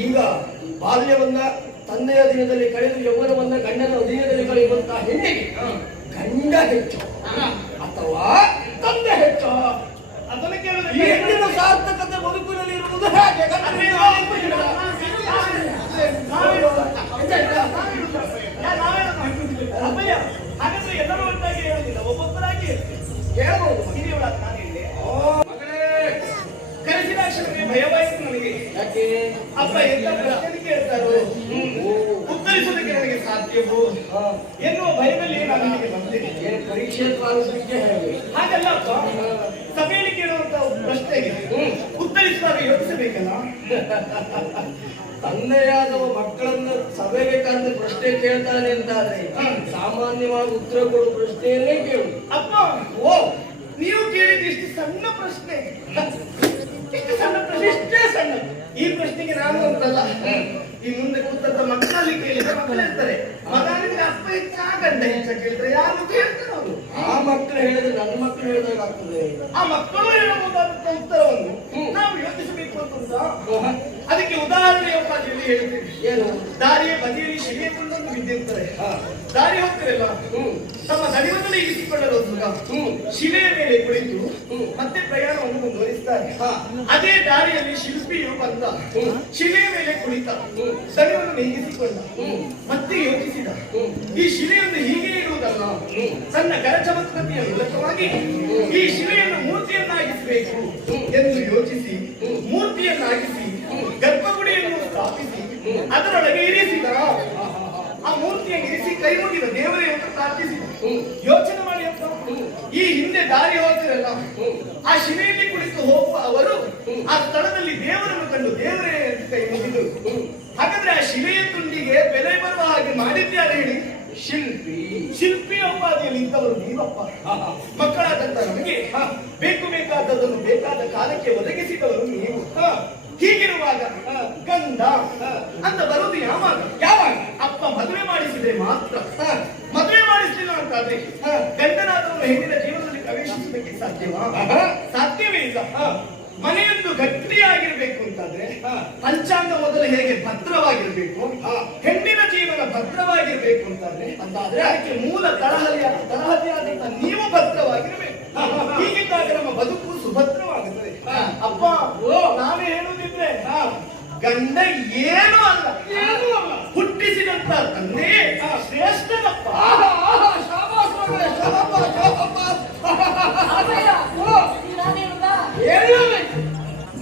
ಈಗ ಬಾಲ್ಯವನ್ನ ತಂದೆಯ ದಿನದಲ್ಲಿ ಕಳೆದು ಯೌವನವನ್ನ ಗಂಡನ ದಿನದಲ್ಲಿ ಕಳೆಯುವಂತಹ ಹೆಣ್ಣಿಗೆ ಗಂಡ ಹೆಚ್ಚು ಅಥವಾ ತಂದೆ ಹೆಚ್ಚು. ಅದನ್ನ ಈ ಕೇಳಿದ್ರೆ ಹೆಣ್ಣಿನ ಸಾರ್ಥಕತೆ ಬದುಕಿನಲ್ಲಿ ಇರುವುದು ಹೇಗೆ? ಹಾಗಾದ್ರೆ ಎಲ್ಲರೂ ಒಟ್ಟಾಗಿ ಹೇಳುದಿಲ್ಲ. ಒಬ್ಬೊಬ್ಬರಾಗಿ ಹೇಳಬಹುದು ಹಿರಿಯವರಾದ ನಾನು ಹೇಳಿದೆ ಮಗಳೇ ಭಯವಾಯಿತು ನನಗೆ ಯಾಕೆ? ಅಪ್ಪ ಎಂತ ಪ್ರಶ್ನೆ ಕೇಳ್ತಾರೋ? ಉತ್ತರಿಸೋದಕ್ಕೆ ನನಗೆ ಸಾಧ್ಯವೋ. ಎನ್ನುವ ಭಯದಲ್ಲಿ ನಾನು ನಿಮಗೆ ಬಂದಿದ್ದೇನೆ. ಏನು ಪರೀಕ್ಷೆ ಪಾಲಿಸಲಿಕ್ಕೆ ಹೇಗೆ? ಹಾಗಲ್ಲ ಅಪ್ಪ. ಸಭೆಯಲ್ಲಿ ಕೇಳುವಂತ ಪ್ರಶ್ನೆಗೆ ಉತ್ತರಿಸುವಾಗ ಯೋಚಿಸಬೇಕಲ್ಲ? ತಂದೆಯಾದವ ಮಕ್ಕಳನ್ನ ಸಭೆಗೆ ಕರೆದು ಪ್ರಶ್ನೆ ಕೇಳ್ತಾನೆ ಅಂತಾದ್ರೆ ಸಾಮಾನ್ಯವಾಗಿ ಉತ್ತರ ಕೊಡುವ ಪ್ರಶ್ನೆಯನ್ನೇ ಕೇಳು. ಅಪ್ಪ ಓ ನೀವು ಕೇಳಿದ ಇಷ್ಟು ಸಣ್ಣ ಪ್ರಶ್ನೆ. ಇಷ್ಟು ಸಣ್ಣ ಪ್ರಶ್ನೆ ಇಷ್ಟೇ ಸಣ್ಣ. ಈ ಪ್ರಶ್ನೆಗೆ ನಾನು ಅಂತಲ್ಲ. ಈ ಮುಂದೆ ಕೂತಂತ ಮಕ್ಕಳಲ್ಲಿ ಕೇಳಿದ್ರೆ ಮಕ್ಕಳು ಹೇಳ್ತಾರೆ. ಮಗ ನಿಮ್ಗೆ ಅಪ್ಪ ಹೆಚ್ಚ ಗಂಡ ಹೆಚ್ಚ ಕೇಳಿದ್ರೆ ಯಾರು ಕೇಳ್ತಾರೆ ಅವರು? ಆ ಮಕ್ಕಳು ಹೇಳಿದ್ರೆ ನನ್ನ ಮಕ್ಕಳು ಹೇಳಿದಾಗ ಆಗ್ತದೆ. ಆ ಮಕ್ಕಳು ಹೇಳಬಹುದಾದಂತ ಉತ್ತರವನ್ನು ನಾವು ಯೋಚಿಸಬೇಕು ಅಂತ ಅದಕ್ಕೆ ಉದಾಹರಣೆ ಉಪಾಧಿಯಲ್ಲಿ ಹೇಳ್ತೀನಿ ಏನು? ದಾರಿಯ ಬದಿಯಲ್ಲಿ ತುಂಡೊಂದು ಬಿದ್ದಿರ್ತಾರೆ. ದಾರಿ ಹೋಗ್ತಾರಲ್ಲ ಹ್ಮ್. ತಮ್ಮ ದಣಿವದಲ್ಲಿ ಇರಿಸಿಕೊಳ್ಳಲು ಹ್ಮ್. ಶಿಲೆಯ ಮೇಲೆ ಕುಳಿತು ಮತ್ತೆ ಪ್ರಯಾಣವನ್ನು ಮುಂದುವರಿಸ್ತಾರೆ. ಅದೇ ದಾರಿಯಲ್ಲಿ ಶಿಲ್ಪಿಯು ಬಂದ. ಶಿಲೆಯ ಮೇಲೆ ಕುಳಿತ. ದಣಿವನ್ನು ನೀಗಿಸಿಕೊಂಡ ಮತ್ತೆ ಯೋಚಿಸಿದ. ಈ ಶಿಲೆಯನ್ನು ಹೀಗೆ ಇರುವುದಲ್ಲ. ತನ್ನ ಗರಚಮತ್ಕತೆಯ ಮೂಲಕವಾಗಿ ಈ ಶಿಲೆಯನ್ನು ಮೂರ್ತಿಯನ್ನಾಗಿಸಬೇಕು ಎಂದು ಯೋಚಿಸಿ ಮೂರ್ತಿಯನ್ನಾಗಿಸಿ ಗರ್ಭಗುಡಿಯನ್ನು ಸ್ಥಾಪಿಸಿ ಅದರೊಳಗೆ ಇರಿಸಿದ. ಇರಿಸಿ ಕೈ ಮುಗಿದ ದೇವರೇ ಅಂತ ಪ್ರಾರ್ಥಿಸಿ. ಯೋಚನೆ ಮಾಡಿ ಅಂತ ಈ ಹಿಂದೆ ದಾರಿ ಹೋಗ್ತಿರಲ್ಲ. ಆ ಶಿಲೆಯಲ್ಲಿ ಕುಳಿತು ಹೋಗುವ ಅವರು ಆ ಸ್ಥಳದಲ್ಲಿ ದೇವರನ್ನು ಕಂಡು ದೇವರೇ ಅಂತ ಕೈ ಮುಗಿದು. ಹಾಗಾದ್ರೆ ಆ ಶಿಲೆಯ ತುಂಡಿಗೆ ಬೆಲೆ ಬರುವ ಹಾಗೆ ಮಾಡಿದ್ಯಾರು ಹೇಳಿ? ಶಿಲ್ಪಿ. ಶಿಲ್ಪಿ ಉಪಾಧಿಯಲ್ಲಿ ಇದ್ದವರು ನೀವಪ್ಪ. ಮಕ್ಕಳಾದಂತ ನಮಗೆ ಬೇಕು ಬೇಕಾದದನ್ನು ಬೇಕಾದ ಕಾಲಕ್ಕೆ ಒದಗಿಸಿದವರು ನೀವು. ಹೀಗಿರುವಾಗ ಗಂಧ ಅಂತ ಬರೋದು ಯಾವಾಗ ಯಾವಾಗ ಅಪ್ಪ ಮದುವೆ ಮಾಡಿಸಿದ್ರೆ ಮಾತ್ರ ಮದುವೆ ಮಾಡಿಸಲಿಲ್ಲ ಅಂತಾದ್ರೆ ಆದ್ರೆ ಗಂಡನಾದವನು ಹೆಣ್ಣಿನ ಜೀವನದಲ್ಲಿ ಪ್ರವೇಶಿಸಲಿಕ್ಕೆ ಸಾಧ್ಯವಾ. ಸಾಧ್ಯವೇ ಇಲ್ಲ ಮನೆಯೊಂದು ಗಟ್ಟಿಯಾಗಿರ್ಬೇಕು ಅಂತಾದ್ರೆ ಪಂಚಾಂಗ ಮೊದಲು ಹೇಗೆ ಭದ್ರವಾಗಿರ್ಬೇಕು ಹೆಣ್ಣಿನ ಜೀವನ ಭದ್ರವಾಗಿರ್ಬೇಕು ಅಂತಾದ್ರೆ ಅಂತಾದ್ರೆ ಅದಕ್ಕೆ ಮೂಲ ತಳಹದಿಯ ತಳಹದಿಯಾದಂತ ನೀವು ಭದ್ರವಾಗಿರ್ಬೇಕು ಹ, ಹೀಗಿದ್ದಾಗ ನಮ್ಮ ಬದುಕು ಸುಭದ್ರವಾಗುತ್ತದೆ ಹ, ಅಪ್ಪ ಓ ನಾನು ಹೇಳುದಿದ್ರೆ ಹ, ಗಂಡ ಏನು ಅಲ್ಲ. ಏನು ಅಲ್ಲ. ಹುಟ್ಟಿಸಿದಂತ ತಂದೆ ಶ್ರೇಷ್ಠನಪ್ಪ.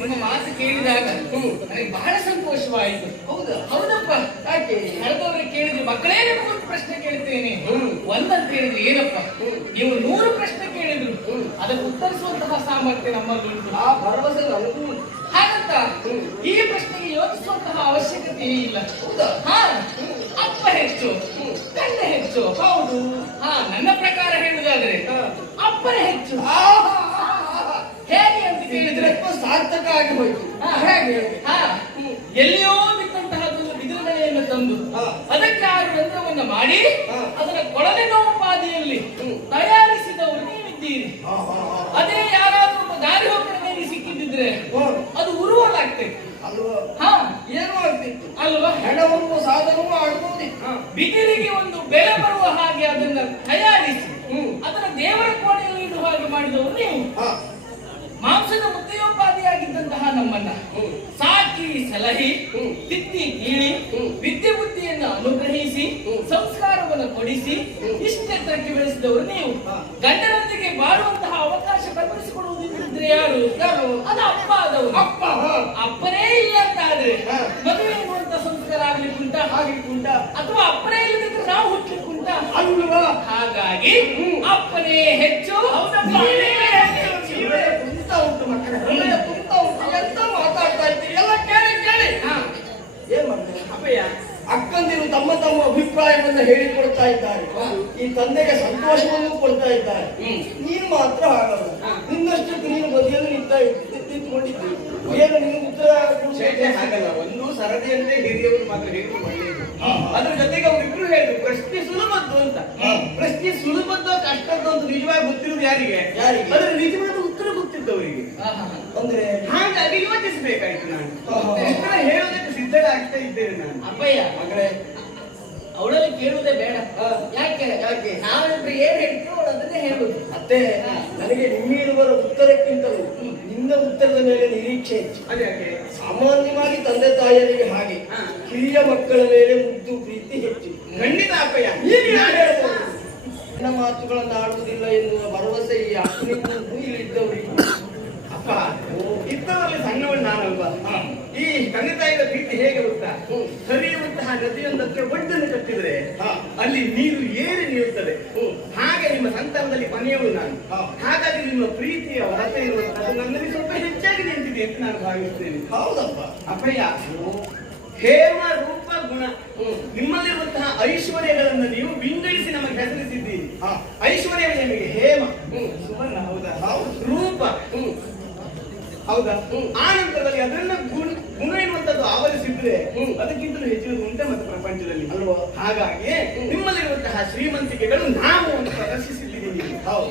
ನಿಮ್ಮ ಮಾತು ಕೇಳಿದಾಗ ನನಗೆ ಬಹಳ ಸಂತೋಷವಾಯಿತು. ಹೌದು? ಹೌದಪ್ಪ. ಯಾಕೆ? ಕಳೆದವರು ಕೇಳಿದ್ರೆ ಮಕ್ಕಳೇ ನಿಮಗೊಂದು ಪ್ರಶ್ನೆ ಕೇಳ್ತೇನೆ. ಒಂದಂತ ಹೇಳಿದ್ರೆ ಏನಪ್ಪ? ನೀವು ನೂರು ಪ್ರಶ್ನೆ ಕೇಳಿದ್ರು. ಅದಕ್ಕೆ ಉತ್ತರಿಸುವಂತಹ ಸಾಮರ್ಥ್ಯ ನಮ್ಮಲ್ಲುಂಟು ಆ ಭರವಸೆ ನನಗೂ ಉಂಟು. ಹಾಗಂತ ಈ ಪ್ರಶ್ನೆಗೆ ಯೋಚಿಸುವಂತಹ ಅವಶ್ಯಕತೆ ಇಲ್ಲ? ಹಾ ಅಪ್ಪ ಹೆಚ್ಚು ಕಣ್ಣ ಹೆಚ್ಚು ಹೌದು. ಹಾ ನನ್ನ ಪ್ರಕಾರ ಹೇಳುದಾದ್ರೆ ಅಪ್ಪನೇ ಹೆಚ್ಚು. ಹೇಗೆ ಅಂತ ಕೇಳಿದ್ರೆ? ಸಾರ್ಥಕ ಆಗಿ ಹೋಯ್ತು. ಹಾ, ಹೇಗೆ? ಹಾ, ಎಲ್ಲಿಯೋ ಬಿದಿರು ಬೆಳೆಯನ್ನು ತಂದು. ಅದಕ್ಕೆ ಆ ರಂಧ್ರವನ್ನ ಮಾಡಿ. ಅದರ ಕೊಳಲಿನ ನೋಪಾದಿಯಲ್ಲಿ ತಯಾರಿಸಿದವರು ನೀವಿದ್ದೀರಿ. ಅದೇ ಯಾರಾದ್ರೂ ಒಬ್ಬ ದಾರಿ ಮೇಲೆ ಸಿಕ್ಕಿದ್ದಿದ್ರೆ ಅಲ್ವಾ? ಹಾ. ಏನು ಆಗ್ತಿತ್ತು ಅಲ್ವಾ? ಹೆಣವನ್ನು ಸಾಧನವೂ ಆಡ್ಬೋದಿತ್ತು ಬಿದಿರಿಗೆ ಒಂದು ಬೆಲೆ ಬರುವ ಹಾಗೆ ಅದನ್ನ ತಯಾರಿಸಿ ಅದರ ದೇವರ ಕೋಣೆಯಲ್ಲಿ ಇಡುವ ಹಾಗೆ ಮಾಡಿದವರು ನೀವು. ಮಾಂಸದ ಮುದ್ದೆಯೋಪಾದಿಯಾಗಿದ್ದಂತಹ ನಮ್ಮನ್ನ ಸಾಕಿ ಸಲಹಿ ತಿತ್ತಿ ಕೀಳಿ. ವಿದ್ಯೆ ಬುದ್ಧಿಯನ್ನು ಅನುಗ್ರಹಿಸಿ ಸಂಸ್ಕಾರವನ್ನ ಕೊಡಿಸಿ ಇಷ್ಟೆತ್ತರಕ್ಕೆ ಬೆಳೆಸಿದವರು ನೀವು. ಗಂಡನೊಂದಿಗೆ ಬಾಳುವಂತಹ ಅವಕಾಶ ಕಲ್ಪಿಸಿಕೊಡುವುದಿದ್ರೆ ಯಾರು? ಅದು ಅಪ್ಪ ಆದವರು. ಅಪ್ಪ. ಅಪ್ಪನೇ ಇಲ್ಲ ಅಂತ ಆದ್ರೆ ಮದುವೆ ಎನ್ನುವಂತ ಸಂಸ್ಕಾರ ಹಾಗೆ ಕುಂತ ಅಥವಾ ಅಪ್ಪನೇ ಇಲ್ಲದಿದ್ರೆ ನಾವು ಹುಟ್ಲಿಕ್ಕುಂಟ ಅಲ್ವಾ ಹಾಗಾಗಿ ಅಪ್ಪನೇ ಹೆಚ್ಚು ತುಂಬ್ತಾ ಉಂಟು ಮಕ್ಕಳೇ. ಹೃದಯ ಉಂಟು. ಎಂತ ಮಾತಾಡ್ತಾ ಇದ್ದೀರಿ? ಎಲ್ಲ ಕೇಳಿ ಕೇಳಿ. ಹಾ. ಏನ್ ಮಾಡ್ತಾರೆ ಅಪ್ಪಯ್ಯ. ಅಕ್ಕಂದಿರು ತಮ್ಮ ತಮ್ಮ ಅಭಿಪ್ರಾಯವನ್ನು ಹೇಳಿಕೊಡ್ತಾ ಇದ್ದಾರೆ. ಈ ತಂದೆಗೆ ಸಂತೋಷವನ್ನು ಕೊಡ್ತಾ ಇದ್ದಾರೆ. ನೀನು ಮಾತ್ರ ಹಾಗಲ್ಲ. ನಿನ್ನಷ್ಟಕ್ಕೆ ನೀನು ಬದಿಯಲ್ಲಿ ನಿಂತ ನಿಂತ್ಕೊಂಡಿದ್ದೀನಿ ಏನು ನಿನಗೆ ಶೇಷ ಹಾಗಲ್ಲ ಒಂದು ಸರದಿಯಂತೆ ಹಿರಿಯವರು ಮಾತ್ರ ಹೇಳಿದ್ರು ಒಳ್ಳೆಯದು ಅದ್ರ ಜೊತೆಗೆ ಅವರಿಬ್ರು ಹೇಳಿದ್ರು ಪ್ರಶ್ನೆ ಸುಲಭದ್ದು ಅಂತ. ಪ್ರಶ್ನೆ ಸುಲಭದ್ದು ಕಷ್ಟದ್ದು ಅಂತ ನಿಜವಾಗಿ ಗೊತ್ತಿರೋದು ಯಾರಿಗೆ? ಅದ್ರ ನಿಜವಾದ ಉತ್ತರ ಗೊತ್ತಿತ್ತು ಅವರಿಗೆ. ಅಂದ್ರೆ ಹಾಗಾಗಿ ಯೋಚಿಸ್ಬೇಕಾಯ್ತು ನಾನು. ಉತ್ತರ ಹೇಳೋದಕ್ಕೆ ಸಿದ್ಧರಾಗಿ ಇದ್ದೇನೆ ನಾನು. ಅಪ್ಪಯ್ಯ ಮಗಳೇ. ಅವಳಲ್ಲಿ ಕೇಳುವುದೇ ಬೇಡ. ಯಾಕೆ? ಯಾಕೆ? ನಾವಿಬ್ರು ಏನ್ ಹೇಳ್ತೀವೋ ಅವಳು ಅದನ್ನೇ ಹೇಳುದು ಅತ್ತೆ ನನಗೆ ನಿಮ್ಮಿರುವ ಉತ್ತರಕ್ಕಿಂತಲೂ ನಿನ್ನ ಉತ್ತರದ ಮೇಲೆ ನಿರೀಕ್ಷೆ ಹೆಚ್ಚು. ಸಾಮಾನ್ಯವಾಗಿ ತಂದೆ ತಾಯಿಯರಿಗೆ ಹಾಗೆ. ಹಿರಿಯ ಮಕ್ಕಳ ಮೇಲೆ ಮುದ್ದು ಪ್ರೀತಿ ಹೆಚ್ಚು. ಖಂಡಿತ? ನನ್ನ ಮಾತುಗಳನ್ನು ಆಡುವುದಿಲ್ಲ ಎನ್ನುವ ಭರವಸೆ ಈ ಅಪ್ಪನಿಗೂ ಇಲ್ಲಿದ್ದವರಿಗೆ ಅಪ್ಪ ಇದ್ದವರಲ್ಲಿ ಸಣ್ಣವಳು ನಾನಲ್ವಾ? ಈ ತಂದೆ ತಾಯಿಯ ಪ್ರೀತಿ ಹೇಗೆ ಗೊತ್ತಾ ಸರಿಯುವಂತಹ ಹರಿಯುವಂತಹ ನದಿಯೊಂದಕ್ಕೆ ಒಡ್ಡನ್ನು ಕಟ್ಟಿದ್ರೆ. ಅಲ್ಲಿ ನೀರು ಏರಿ ನಿಲ್ಲುತ್ತದೆ. ಹಾಗೆ ನಿಮ್ಮ ಸಂತಾನದಲ್ಲಿ ಕೊನೆಯವಳು ನಾನು. ಹಾಗಾಗಿ ನಿಮ್ಮ ಪ್ರೀತಿಯ ಹೊರತೆ ಇರುವಂತಹ ನನ್ನಲ್ಲಿ ಸ್ವಲ್ಪ ಹೆಚ್ಚಾಗಿ ನಿಂತಿದೆ ಅಂತ ನಾನು ಭಾವಿಸ್ತೇನೆ ಹೌದಪ್ಪ ಅಪ್ಪಯ್ಯ ಹೇಮ ರೂಪ ಗುಣ. ನಿಮ್ಮಲ್ಲಿರುವಂತಹ ಐಶ್ವರ್ಯಗಳನ್ನು ನೀವು ವಿಂಗಡಿಸಿ ನಮಗೆ ಹೆಸರಿಸಿದ್ದೀರಿ. ಐಶ್ವರ್ಯ ನಿಮಗೆ ಹೇಮ ಹ್ಮ್. ಸುವರ್ಣ ಹೌದಾ ಹೌದು. ರೂಪ ಹ್ಮ್. ಹೌದಾ. ಆ ನಂತರದಲ್ಲಿ ಅದನ್ನ ಗುಣ ಗುಣ ಎನ್ನುವಂಥದ್ದು ಆವರಿಸಿದ್ರೆ ಹ್ಮ್. ಅದಕ್ಕಿಂತಲೂ ಹೆಚ್ಚು ಉಂಟೆ ಮತ್ತು ಪ್ರಪಂಚದಲ್ಲಿ ಅಲ್ವಾ? ಹಾಗಾಗಿ ನಿಮ್ಮಲ್ಲಿರುವಂತಹ ಶ್ರೀಮಂತಿಕೆಗಳು ನಾವು ಒಂದು ಪ್ರದರ್ಶಿಸಿದ್ದೀವಿ.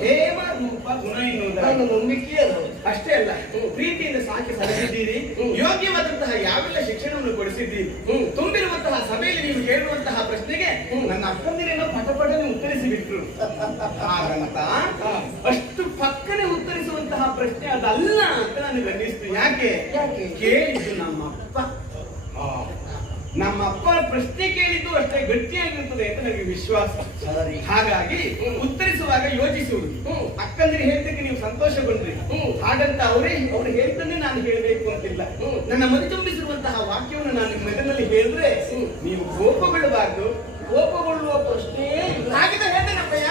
ಹೇಮ ರೂಪ ಗುಣ ನನ್ನ ನಂಬಿಕೆ ಅದು ಅಷ್ಟೇ ಅಲ್ಲ. ಪ್ರೀತಿಯಿಂದ ಸಾಕಿ ಸಲಹಿದ್ದೀರಿ. ಯೋಗ್ಯವಾದಂತಹ ಯಾವೆಲ್ಲ ಶಿಕ್ಷಣವನ್ನು ಕೊಡಿಸಿದ್ದೀರಿ ಹ್ಮ್. ತುಂಬಿರುವಂತಹ ಸಭೆಯಲ್ಲಿ ನೀವು ಕೇಳುವಂತಹ ಪ್ರಶ್ನೆಗೆ. ನನ್ನ ಅಕ್ಕಂದಿರೇನೋ ಪಟಪಟನೆ ಉತ್ತರಿಸಿ ಬಿಟ್ರು ಹಾಗಂತ. ಅಷ್ಟು ಪಕ್ಕನೆ ಉತ್ತರಿಸುವಂತಹ ಪ್ರಶ್ನೆ ಅದಲ್ಲ ಅಂತ ನನಗೆ ಅನ್ನಿಸ್ತು ಯಾಕೆ ಯಾಕೆ? ಕೇಳಿದ್ದು ನಮ್ಮ ಅಪ್ಪ ನಮ್ಮ ಅಪ್ಪ ಪ್ರಶ್ನೆ ಕೇಳಿದ್ದು ಅಷ್ಟೇ ಗಟ್ಟಿಯಾಗಿರ್ತದೆ ಅಂತ ನನಗೆ ವಿಶ್ವಾಸ ಸರಿ ಹಾಗಾಗಿ ಹ್ಮ್. ಉತ್ತರಿಸುವಾಗ ಯೋಚಿಸುವುದು ಹ್ಮ್. ಅಕ್ಕಂದ್ರೆ ಹೇಳ್ತಕ್ಕೆ ನೀವು ಸಂತೋಷಗೊಂಡ್ರಿ ಹ್ಮ್. ಹಾಗಂತ ಅವರೇ ಅವ್ರು ಹೇಳಿದ್ದನ್ನೇ ನಾನು ಹೇಳಬೇಕು ಅಂತಿಲ್ಲ ಹ್ಮ್. ನನ್ನ ಮನೆ ತುಂಬಿಸಿರುವಂತಹ ವಾಕ್ಯವನ್ನು ನಾನು ನಿಮ್ಮ ಮೆದುಳಿನಲ್ಲಿ ಹೇಳಿದ್ರೆ ಹ್ಮ್. ನೀವು ಕೋಪಗೊಳ್ಳಬಾರ್ದು ಕೋಪಗೊಳ್ಳುವ ಪ್ರಶ್ನೆ ಇಲ್ಲ ಹಾಗಿದ್ರೆ ಹೇಳ್ತೇನಪ್ಪಯ್ಯ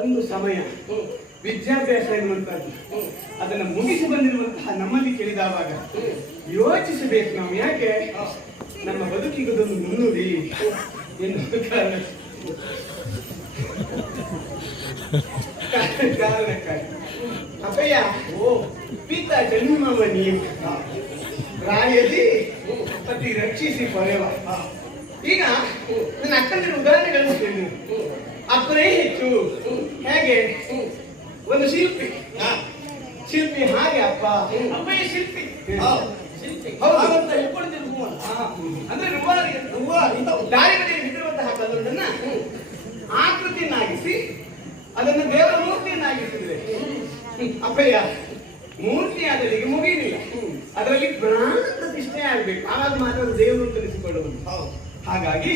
ಒಂದು ಸಮಯ. ವಿದ್ಯಾಭ್ಯಾಸ ಎನ್ನುವಂಥದ್ದು ಅದನ್ನು ಮುಗಿಸಿ ಬಂದಿರುವಂತಹ ನಮ್ಮಲ್ಲಿ ಕೇಳಿದವಾಗ ಯೋಚಿಸಬೇಕು ನಾವು ಯಾಕೆ? ನಮ್ಮ ಬದುಕಿಗದೊಂದು ಮುನ್ನುಡಿ ಎನ್ನುವ ಕಾರಣ. ಕಾರಣಕ್ಕಾಗಿ. ಅಪ್ಪಯ್ಯ ಓ ಪಿತ ಜನ್ಮವ ನೀವು. ರಾಯಲಿ ಪತಿ ರಕ್ಷಿಸಿ ಪೊರೆವ ಈಗ ನನ್ನ ಅಕ್ಕಂದಿರ ಉದಾಹರಣೆಗಳನ್ನು ಕೇಳಿ. ಅಪ್ಪನೇ ಹೆಚ್ಚು. ಹೇಗೆ? ಒಂದು ಶಿಲ್ಪಿ. ಶಿಲ್ಪಿ ಹಾಗೆ ಅಪ್ಪ. ಅಪ್ಪಯ್ಯ ಶಿಲ್ಪಿ. ಅಂದ್ರೆ ದಾರಿ ಬಿದ್ದಿರುವಂತಹ ಆಕೃತಿಯನ್ನಾಗಿಸಿ ಅದನ್ನು ದೇವರ ಮೂರ್ತಿಯನ್ನಾಗಿಸಿದ್ರೆ. ಅಪ್ಪಯ್ಯ ಮೂರ್ತಿ ಅದರಿಗೆ ಮುಗಿಯಲಿಲ್ಲ ಅದರಲ್ಲಿ ಪ್ರಾಣ ಪ್ರತಿಷ್ಠೆ ಆಗ್ಬೇಕು. ಆವಾಗ ಮಾತ್ರ ದೇವರು ತಿಳಿಸಿಕೊಳ್ಳುವಂತ ಹಾಗಾಗಿ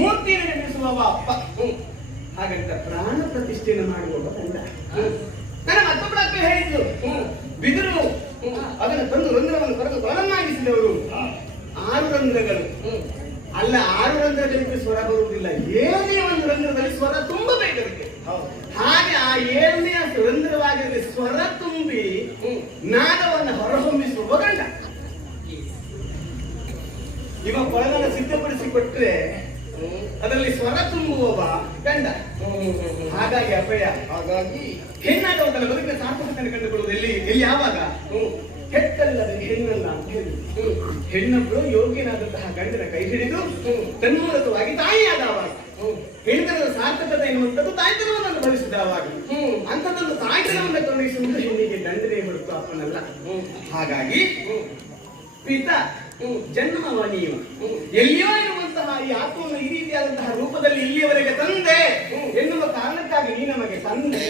ಮೂರ್ತಿಯನ್ನು ನಿರ್ಮಿಸುವವ ಅಪ್ಪ. ಹಾಗಂತ ಪ್ರಾಣ ಪ್ರತಿಷ್ಠೆಯನ್ನು ಮಾಡುವವ ಗಂಡ ನನ್ನ ಹೇಳಿದ್ದು ಬಿದಿರು. ಅದನ್ನು ತಂದು ರಂಧ್ರವನ್ನು ಕರೆದು ಬಲನ್ನಾಗಿಸಿದವರು ಆರು ರಂಧ್ರಗಳು. ಅಲ್ಲ ಆರು ರಂಧ್ರಗಳಿಗೆ ಸ್ವರ ಬರುವುದಿಲ್ಲ ಏಳನೇ ಒಂದು ರಂಧ್ರದಲ್ಲಿ ಸ್ವರ ತುಂಬಬೇಕು ಅದಕ್ಕೆ ಹಾಗೆ ಆ ಏಳನೇ ರಂಧ್ರವಾಗಿರಲಿ ಸ್ವರ ತುಂಬಿ ನಾದವನ್ನು ಹೊರಹೊಮ್ಮಿಸುವ ಗಂಡ ಇವ ಕೊಳಗನ್ನು ಸಿದ್ಧಪಡಿಸಿ ಕೊಟ್ರೆ ಅದರಲ್ಲಿ ಸ್ವರ ತುಂಬುವವ ಗಂಡ ಹಾಗಾಗಿ ಅಪ್ಪಯ್ಯ ಹಾಗಾಗಿ ಹೆಣ್ಣಾದ ಒಂದಲ್ಲ ಬದುಕಿನ ಸಾರ್ಥಕತೆಯನ್ನು ಕಂಡುಕೊಳ್ಳುವುದು ಎಲ್ಲಿ ಯಾವಾಗ? ಕೆಟ್ಟಲ್ಲದ ಹೆಣ್ಣಲ್ಲ ಅಂತ ಹೇಳಿ. ಹೆಣ್ಣೊಬ್ಬರು ಯೋಗ್ಯನಾದಂತಹ ಗಂಡನ ಕೈ ಹಿಡಿದು ತನ್ಮೂಲಕವಾಗಿ ತಾಯಿಯಾದವಾಗ ಹೆಣ್ಣರ ಸಾರ್ಥಕತೆ ಎನ್ನುವಂಥದ್ದು ತಾಯ್ತನವನ್ನು ಅನುಭವಿಸಿದವಾಗ ಅಂಥದ್ದೊಂದು ತಾಯ್ತನವನ್ನು ತೊಡಗಿಸುವುದು ಹೆಣ್ಣಿಗೆ ದಂಡನೆ ಹೊರತು ಅಪ್ಪನಲ್ಲ. ಹಾಗಾಗಿ ಪಿತ ಜನ್ಮವ ನೀವು ಎಲ್ಲಿಯೋ ಇರುವಂತಹ ಈ ಆತ್ಮವನ್ನು ಈ ರೀತಿಯಾದಂತಹ ರೂಪದಲ್ಲಿ ಇಲ್ಲಿಯವರೆಗೆ ತಂದೆ ಎನ್ನುವ ಕಾರಣಕ್ಕಾಗಿ ನೀ ನಮಗೆ ತಂದೆ.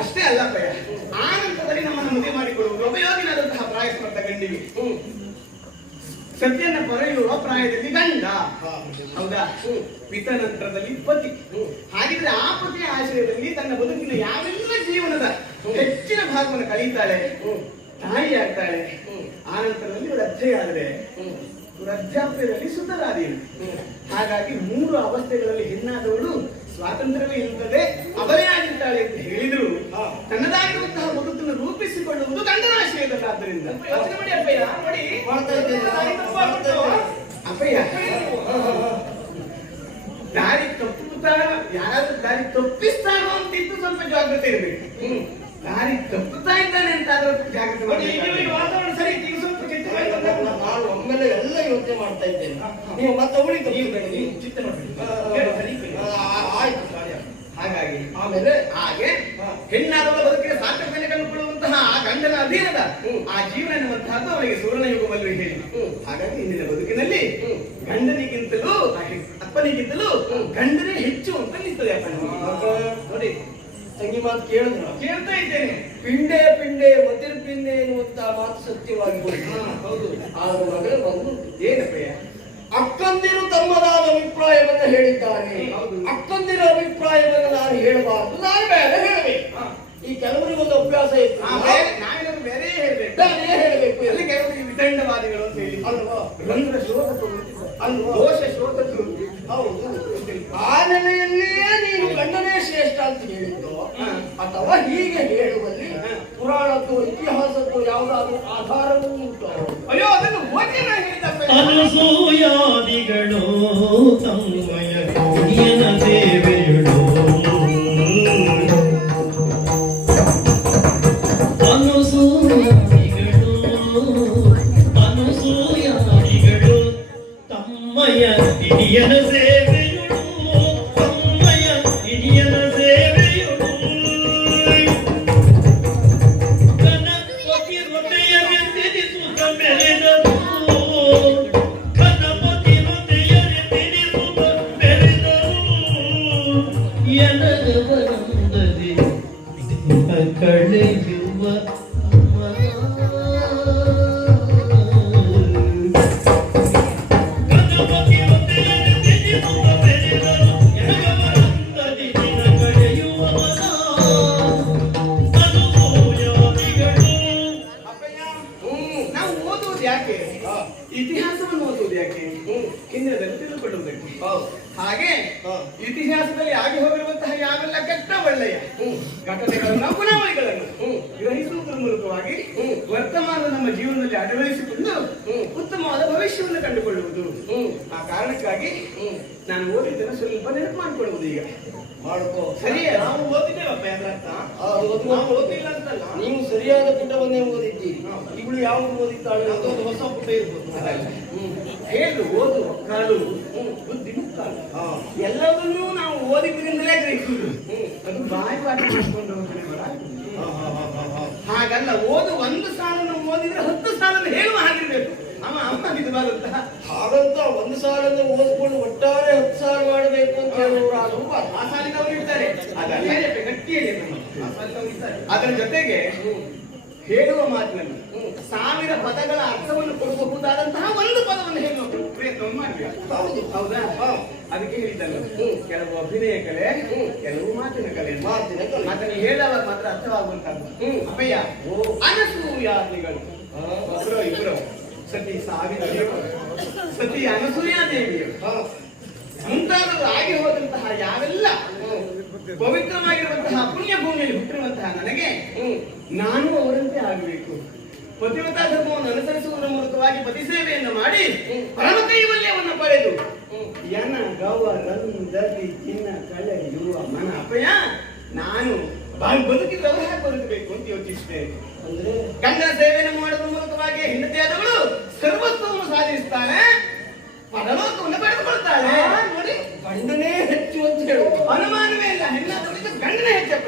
ಅಷ್ಟೇ ಅಲ್ಲ ಭಯ ಆ ನಂತರದಲ್ಲಿ ನಮ್ಮನ್ನು ಮದುವೆ ಮಾಡಿಕೊಳ್ಳುವುದು. ಉಪಯೋಗಿನಾದಂತಹ ಪ್ರಾಯಸ್ಪರ್ಧ ಗಂಡಿಗೆ. ಸತ್ಯನ ಪೊರೆಯುವ ಪ್ರಾಯದಲ್ಲಿ ಗಂಡ. ಹೌದಾ. ಪಿತ ನಂತರದಲ್ಲಿ ಪತಿ. ಹಾಗಿದ್ರೆ ಆ ಪತಿಯ ಆಶ್ರಯದಲ್ಲಿ ತನ್ನ ಬದುಕಿನ ಯಾವೆಲ್ಲ ಜೀವನದ ಹೆಚ್ಚಿನ ಭಾಗವನ್ನು ಕಳೀತಾಳೆ ತಾಯಿ ಆಗ್ತಾಳೆ ಆ ನಂತರದಲ್ಲಿ ಆದರೆ ಆದ್ರೆ ವೃದ್ಧಾಪ್ಯದಲ್ಲಿ ಸುತರಾದೀನು ಹಾಗಾಗಿ ಮೂರು ಅವಸ್ಥೆಗಳಲ್ಲಿ ಹೆಣ್ಣಾದವಳು ಸ್ವಾತಂತ್ರ್ಯವೇ ಇರುತ್ತದೆ ಅವರೇ ಆಗಿರ್ತಾಳೆ ಅಂತ ಹೇಳಿದ್ರು. ತನ್ನದಾಗಿರುವಂತಹ ಬದುಕನ್ನು ರೂಪಿಸಿಕೊಳ್ಳುವುದು ತನ್ನ ಆಶ್ರಯದಲ್ಲಿ ಆದ್ದರಿಂದ ಅಪ್ಪಯ್ಯ ದಾರಿ ತಪ್ಪುತ್ತಾರ ಯಾರಾದ್ರೂ ದಾರಿ ತಪ್ಪಿಸ್ತಾರೋ ಅಂತಿದ್ದು ಸ್ವಲ್ಪ ಜಾಗ್ರತೆ ಇರಬೇಕು. ದಾರಿ ತಪ್ಪುತ್ತಾ ಇದ್ದಾನೆ ಅಂತ ಅದರ ಜಾಗ್ರತೆ ಮಾಡಿ ವಾತಾವರಣ ಸರಿ ಸ್ವಲ್ಪ ಕೆಟ್ಟ. ನಾನು ಒಮ್ಮೆಲೆ ಎಲ್ಲ ಯೋಚನೆ ಮಾಡ್ತಾ ಇದ್ದೇನೆ. ನೀವು ಮತ್ತೆ ಉಳಿದು ಸರಿ ಆಯ್ತು. ಕಾರ್ಯ. ಹಾಗಾಗಿ ಆಮೇಲೆ ಹಾಗೆ ಹೆಣ್ಣಾದವರ ಬದುಕಿನ ಸಾರ್ಥಕತೆ ಕಂಡುಕೊಳ್ಳುವಂತಹ ಆ ಗಂಡನ ಅಧೀನದ ಆ ಜೀವನ ಎನ್ನುವಂತಹದ್ದು ಅವನಿಗೆ ಸುವರ್ಣ ಯುಗದಲ್ಲಿ ಹೇಳಿ. ಹಾಗಾಗಿ ಇಂದಿನ ಬದುಕಿನಲ್ಲಿ ಗಂಡನಿಗಿಂತಲೂ ಅಪ್ಪನಿಗಿಂತಲೂ ಗಂಡನೇ ಹೆಚ್ಚು ಅಂತ ನಿಂತದೆ ಅಪ್ಪ ನಮಗೆ. ನೋಡಿ ತಂಗಿ ಮಾತು ಕೇಳಿದ್ರು? ಕೇಳ್ತಾ ಇದ್ದೇನೆ. ಪಿಂಡೆ ಪಿಂಡೆ ಮದಿರ್ ಪಿಂಡೆ ಎನ್ನುವಂತ ಮಾತು ಸತ್ಯವಾಗಿ ಹೌದು. ಆಗ ಮಗಳ ಬಂದು ಏನಪ್ಪಯ್ಯ ಅಕ್ಕಂದಿರು ತಮ್ಮದಾದ ಅಭಿಪ್ರಾಯವನ್ನು ಹೇಳಿದ್ದಾನೆ. ಅಕ್ಕಂದಿರ ಅಭಿಪ್ರಾಯವನ್ನು ನಾನು ಹೇಳಬಾರದು. ನಾನು ಬೇರೆ ಹೇಳಬೇಕು. ಈ ಕೆಲವರಿಗೆ ಒಂದು ಅಭ್ಯಾಸ ಇತ್ತು. ನಾನು ಬೇರೆ- ಹೇಳಬೇಕು. ನಾನೇ ಅಲ್ಲಿ ಕೆಲವರಿಗೆ ವಿತಂಡವಾದಿಗಳು ಅಂತ ಹೇಳಿ ಅಲ್ವಾ? ರಂಧ್ರ ಶೋಧಕರು ಅಂತಿದ್ದಾರೆ. ಅಲ್ವಾ? ದೋಷ ಶೋಧಕರು ಹೌದು. ಆ ನೆಲೆಯಲ್ಲಿಯೇ ಶ್ರೇಷ್ಠ ಅಂತ ಹೇಳಿದ್ರು. ಅಥವಾ ಹೀಗೆ ಹೇಳುವಲ್ಲಿ ಪುರಾಣಕ್ಕೂ ಇತಿಹಾಸಕ್ಕೂ ಯಾವುದಾದ್ರೂ ಆಧಾರವೂ ಉಂಟು? ಅಯ್ಯೋ ಅದನ್ನು ಓದಿ ಅನುಸೂಯಾದಿಗಳು ತಮ್ಮಯ ಕುಡಿಯನ ದೇವೆಯಳು ಅನಸೂಯಾದಿಗಳು ಅನಸೂಯಾದಿಗಳು ತಮ್ಮಯ ಹಿರಿಯನ ಸೇವೆಯುಳು ಸ್ವಲ್ಪ ನೆನಪು ಮಾಡ್ಕೊಳ್ಳುವುದು ಈಗ. ಮಾಡ್ಕೋ. ಸರಿ ನಾವು ಓದಿದ್ದೇವಪ್ಪ ಓದು- ನಾವು ಓದಿಲ್ಲ ಅಂತಲ್ಲ? ನೀವು ಸರಿಯಾದ ಪುಟವನ್ನೇ ಓದಿದ್ದೀರಿ. ಇವಳು ಯಾವುದು ಓದಿದ್ದಾಳೆ? ಅದೊಂದು ಹೊಸ ಪುಟ ಇರ್ಬೋದು. ಹೇಳು ಓದುವ ಕಾಲು. ಹ್ಮ್. ಬುದ್ಧಿ ಮುಕ್ಕಾಲು ಹಾ. ಎಲ್ಲವನ್ನೂ ನಾವು ಓದಿದ್ರಿಂದಲೇ ಗ್ರಹಿಸುವುದು. ಅದು ಬಾಯಿ ಬಾಯಿ ಮಾಡ್ಕೊಂಡು. ಹಾಗಲ್ಲ ಓದು ಒಂದು ಸಾಲನ್ನು ಓದಿದ್ರೆ ಹತ್ತು ಸಾಲನ್ನು ಹೇಳುವ ಹಾಗಿರ್ಬೇಕು. ಹಾಗಂತ ಒಂದು ಸಾಲನ್ನು ಓದ್ಕೊಂಡು ಒಟ್ಟಾರೆ ಹತ್ತು ಸಾವಿರ ಮಾಡಬೇಕು ಅಂತ ಹೇಳುವವರು ಆ ಅದನ್ನು. ಆ ಸಾಲಿನವರು ಇರ್ತಾರೆ. ಅದರ ಜೊತೆಗೆ ಹೇಳುವ ಮಾತಿನಲ್ಲಿ ಸಾವಿರ ಪದಗಳ ಅರ್ಥವನ್ನು ಕೊಡಬಹುದಾದಂತಹ ಒಂದು ಪದವನ್ನು ಹೇಳುವ ಪ್ರಯತ್ನವನ್ನು ಮಾಡಬೇಕು ಹೌದು. ಹೌದಾ. ಅದಕ್ಕೆ ಹೇಳಿದ್ದಲ್ಲ. ಕೆಲವು ಅಭಿನಯ ಕಲೆ. ಕೆಲವು ಮಾತಿನ ಕಲೆ ಮಾತಿನ ಕಲೆ. ಅದನ್ನು ಹೇಳುವಾಗ ಮಾತ್ರ ಅರ್ಥವಾಗುವಂತಹ. ಅಪ್ಪಯ್ಯ. ಅನಸೂಯಾದಿಗಳು ಹಾ. ಒಬ್ಬರು ಇಬ್ಬರು ಸತಿ ಸಾವಿತ್ರಿಯರು ಸತಿ ಅನಸೂಯಾದೇವಿಯರು ಹಾ. ಮುಂತಾದವರು ಆಗಿ ಹೋದಂತಹ ಯಾವೆಲ್ಲ. ಪವಿತ್ರವಾಗಿರುವಂತಹ ಪುಣ್ಯ ಭೂಮಿಯಲ್ಲಿ ಹುಟ್ಟಿರುವಂತಹ ನನಗೆ. ನಾನು ಅವರಂತೆ ಆಗಬೇಕು ಪತಿವ್ರತಾ ಧರ್ಮವನ್ನು ಅನುಸರಿಸುವುದರ ಮೂಲಕವಾಗಿ ಪತಿ ಸೇವೆಯನ್ನು ಮಾಡಿ ಪರಮ ಪಡೆದು ಯನ ಗವ ರನ್ ದತಿ ಚಿನ್ನ ಕಳೆ ಇರುವ ಮನ ಅಪಯ ನಾನು ಬದುಕಿದವರು ಹೇಗೆ ಬದುಕಬೇಕು ಅಂತ ಯೋಚಿಸ್ತೇನೆ ಅಂದ್ರೆ ಗಂಡನ ಸೇವೆಯನ್ನು ಮಾಡುವ ಮೂಲಕವಾಗಿ ಹೆಂಡತಿಯಾದವಳು ಸರ್ವಸ್ವವನ್ನು ಸಾಧಿಸ್ತಾನೆ ಪರಲೋಕವನ್ನು ಪಡೆದುಕೊಳ್ತಾಳೆ ನೋಡಿ. ಗಂಡನೇ ಹೆಚ್ಚು ಅಂತ ಹೇಳುವ ಅನುಮಾನವೇ ಇಲ್ಲ. ಹೆಣ್ಣು ಗಂಡನೇ ಹೆಚ್ಚು.